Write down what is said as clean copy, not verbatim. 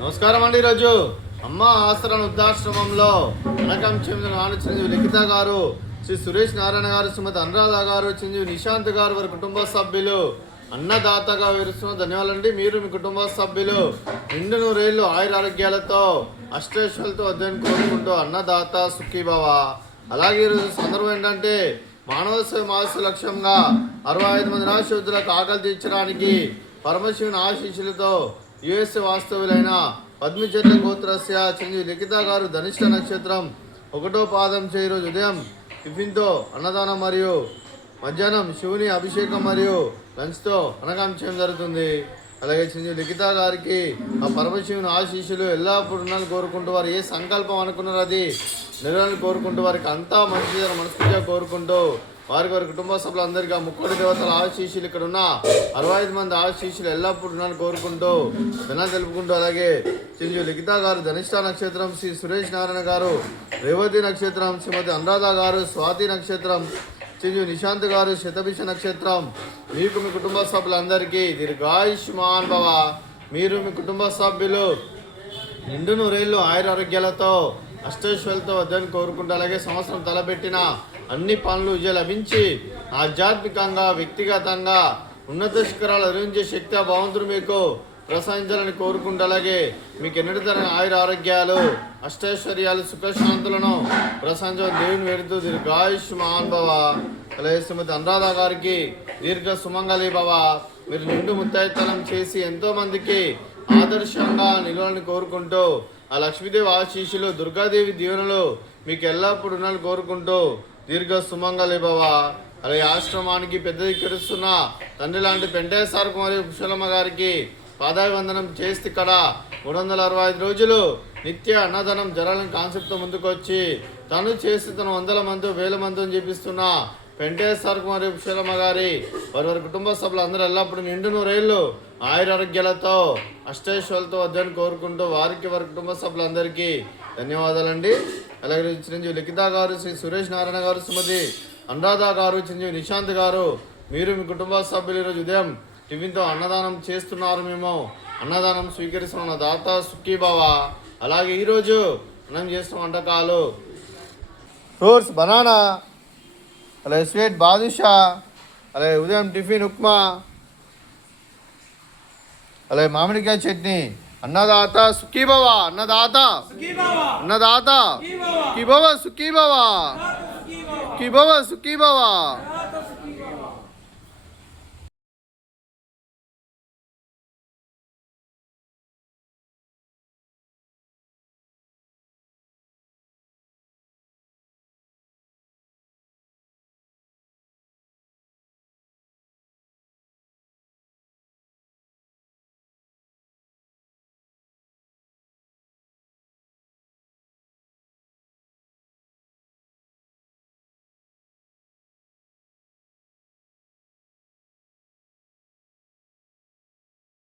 నమస్కారం అండి. ఈరోజు అమ్మ ఆసరణ వృద్ధాశ్రమంలో అనకం చెందిన నాన్న చిరంజీవి లిఖిత గారు, శ్రీ సురేష్ నారాయణ గారు, శ్రీమతి అనురాధ గారు, చిరంజీవి నిశాంత్ గారు, వారి కుటుంబ సభ్యులు అన్నదాతగా విరుస్తున్న ధన్యవాదాలండి. మీరు మీ కుటుంబ సభ్యులు నిండు నూరేళ్లు ఆయురారోగ్యాలతో అష్టైశ్వర్యాలతో అధ్యయనం కోరుకుంటూ అన్నదాత సుఖీభవ. అలాగే ఈరోజు సందర్భం ఏంటంటే మానవ సేవ మానవ లక్ష్యంగా 65 మంది నిరాశ్రయులకు ఆకలి తీర్చడానికి పరమశివుని ఆశీస్సులతో యుఎస్ వాస్తవులైన పద్మచర్ల గోత్రస్య చిరంజీవి లిఖిత గారు ధనిష్ట నక్షత్రం 1వ పాదం ఈరోజు ఉదయం టిఫిన్తో అన్నదానం మరియు మధ్యాహ్నం శివుని అభిషేకం మరియు లంచ్తో అనగాం చేయడం జరుగుతుంది. అలాగే చిరంజీవి లిఖిత గారికి ఆ పరమశివుని ఆశీస్సులు ఎల్లప్పుడూ ఉండాలని కోరుకుంటూ వారు ఏ సంకల్పం అనుకున్నారో అది నెరవేరాలని కోరుకుంటూ వారికి అంతా మంచి మనస్ఫూర్తిగా కోరుకుంటూ వారి కుటుంబ సభ్యులందరికీ ఆ ముక్కోటి దేవతల ఆశీస్సులు ఇక్కడ ఉన్న 65 మంది ఆశీస్సులు ఎల్లప్పుడూ ఉన్నారని కోరుకుంటూ ధనాలు తెలుపుకుంటూ, అలాగే చిరంజీవి లిఖిత గారు ధనిష్ట నక్షత్రం, శ్రీ సురేష్ నారాయణ గారు రేవతి నక్షత్రం, శ్రీమతి అనురాధ గారు స్వాతి నక్షత్రం, చిరంజీవి నిశాంత్ గారు శతభిష నక్షత్రం. మీకు మీ కుటుంబ సభ్యులందరికీ దీర్ఘాయుష్మాన్ భవ. మీరు మీ కుటుంబ సభ్యులు నిండు నూరేళ్లు ఆయురారోగ్యాలతో అష్టైశ్వర్యాలతో వద్దని కోరుకుంటూ, అలాగే సంవత్సరం తలపెట్టిన అన్ని పనులు విజయం లభించి ఆధ్యాత్మికంగా వ్యక్తిగతంగా ఉన్నత శిఖరాలు అధిరించే శక్తి ఆ భగవంతుడు మీకు ప్రసాదించాలని కోరుకుంటూ, అలాగే మీకు ఎన్నటి తరగని ఆయుర ఆరోగ్యాలు అష్టైశ్వర్యాలు సుఖశాంతులను ప్రసాదించాలని దేవుని వేడుతూ దీర్ఘాయుష్మాన్ భవ. అలాగే శ్రీమతి అనురాధ గారికి దీర్ఘ సుమంగళి భవ. మీరు నిండు ముత్తైతనం చేసి ఎంతో మందికి ఆదర్శంగా నిలవాలని కోరుకుంటూ, ఆ లక్ష్మీదేవి ఆశీస్సులు దుర్గాదేవి దీవెనలు మీకు ఎల్లప్పుడూ ఉండాలని కోరుకుంటూ దీర్ఘ సుమంగళి భవ. అలాగే ఆశ్రమానికి పెద్ద దిక్కరిస్తున్న తండ్రి లాంటి పెంటయ్య సార్కు మరియు కుశలమ్మ గారికి పాదాభివందనం చేస్తే ఇక్కడ 365 రోజులు నిత్య అన్నదానం జరాలని కాన్సెప్ట్తో ముందుకు వచ్చి తను చేసి తను 100 మంది 1000 మందిని చూపిస్తున్న పెంటయ్య సార్కు మరియు కుశలమ్మ గారి వారి కుటుంబ సభ్యులు అందరూ ఎల్లప్పుడూ నిండు నూరేళ్లు ఆయురారోగ్యాలతో అష్టైశ్వర్యాలతో వద్దని కోరుకుంటూ వారికి వారి కుటుంబ సభ్యులందరికీ ధన్యవాదాలండి. అలాగే చిరంజీవి లిఖిత గారు, శ్రీ సురేష్ నారాయణ గారు, శ్రీమతి అనురాధ గారు, చిరంజీవి నిశాంత్ గారు, మీరు మీ కుటుంబ సభ్యులు ఈరోజు ఉదయం టిఫిన్తో అన్నదానం చేస్తున్నారు. మేము అన్నదానం స్వీకరిస్తున్న దాత సుఖీభవ. అలాగే ఈరోజు మనం చేస్తున్న వంటకాలు ఫ్రూట్స్ బనానా, అలాగే స్వీట్ బాదుషా, అలాగే ఉదయం టిఫిన్ ఉప్మా, అలాగే మామిడికాయ చట్నీ. అన్నదాత సుఖీభవ, అన్నదాత అన్నదాత సుఖీభవ, సుఖీభవ, సుఖీభవ, సుఖీభవ.